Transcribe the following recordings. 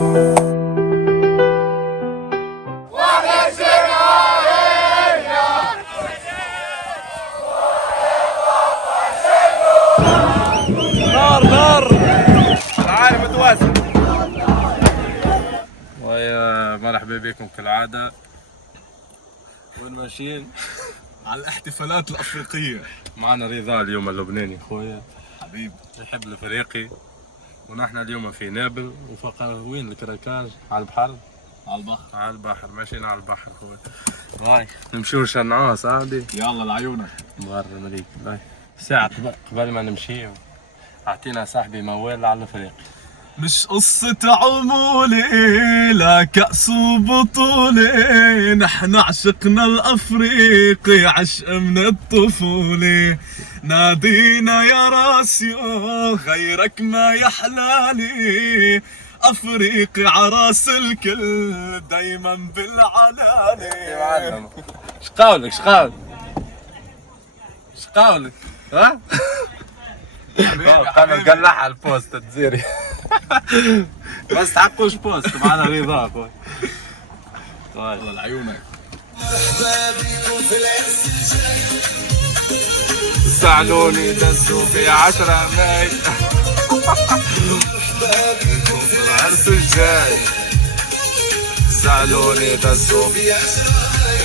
نار نار العالم متوازن. ويا مرحبا بكم كالعادة، وين ماشيين؟ على الاحتفالات الافريقيه. معنا رضا اليوم اللبناني خويا حبيبي يحب الافريقي، ونحن اليوم في نابل وفوق وين الكراكاج على البحر. على البحر ماشيين على البحر خويا. باي نمشيو نشنعوها صاحبي. يلا لعيونك. مغرب عليك. باي ساعة قبل ما نمشي اعطينا صاحبي موال على الافريقي. مش قصة عمولة لا كأس وبطولة، نحن عشقنا الأفريقي عشق من الطفولة. نادينا يا راسيو غيرك ما يحلالي، أفريقي عراس الكل دايما بالعلالي. يا معلم شقاولك شقاولك ها؟ خلنا نقلعها على البوست تزيري. بس تحقوش بوست معنا رضا اخوي. يلا لعيونك. سألوني دزوا في 10 ماي. العرس الجاي سألوني دزوا في 10 ماي.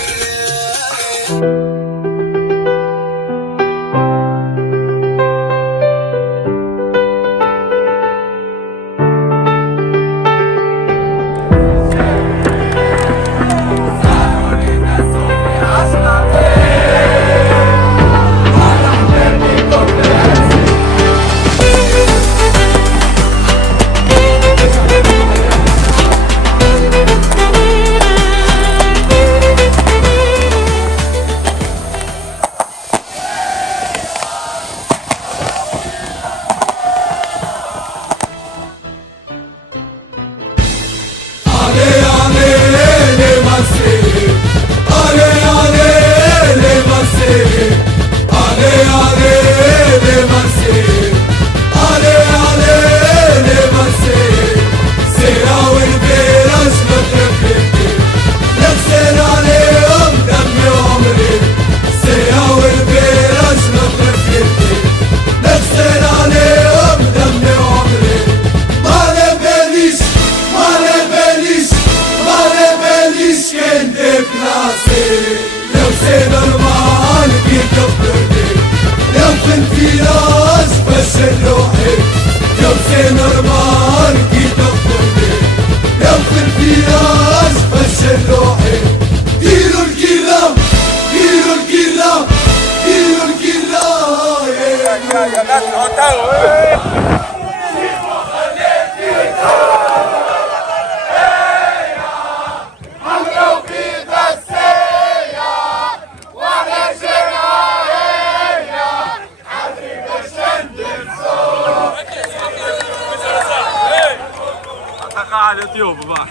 على اليوتيوب بقى.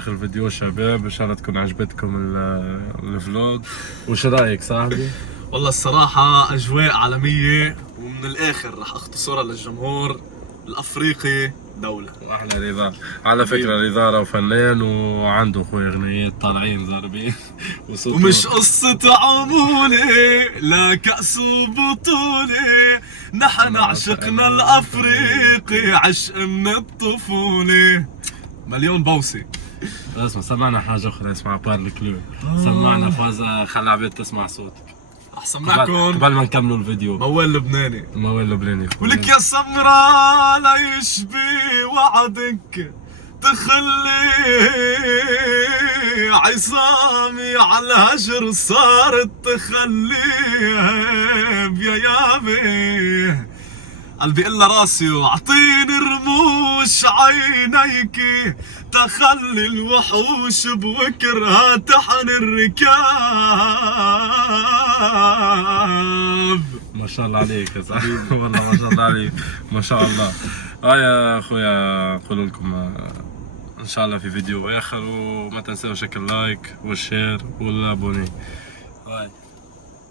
اخر الفيديو شباب، ان شاء الله تكون عجبتكم الفلوج. وش رايك صاحبي؟ والله الصراحة أجواء عالمية، ومن الآخر رح أختصرها للجمهور الأفريقي دولة. واحلى رضا على فكرة، رضا فنان وعنده اخوي اغنيات طالعين ضاربين ومش قصة عمولة لا كأس وبطولة، نحن عشقنا الأفريقي عشق من الطفولة. مليون بوسي. اسمع سمعنا حاجة أخرى، اسمع بارل كلو. سمعنا فازة، خلي عبيد تسمع صوتك. أحسن معكم قبل ما نكملوا الفيديو. موال لبناني. موال لبناني. ولك يا سمرة لا يشبي وعدك، تخلي عصامي على الهجر صارت تخليب يا يابي. قلبي إلا راسي واعطيني رموش عينيكي، تخلي الوحوش بوكرها تحن الركاب. ما شاء الله عليك يا صاحبي. والله ما شاء الله عليك، ما شاء الله. يا اخويا اقول لكم ان شاء الله في فيديو اخر، وما تنسوش اللايك والشير والابوني.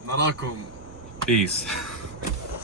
نراكم. بيس.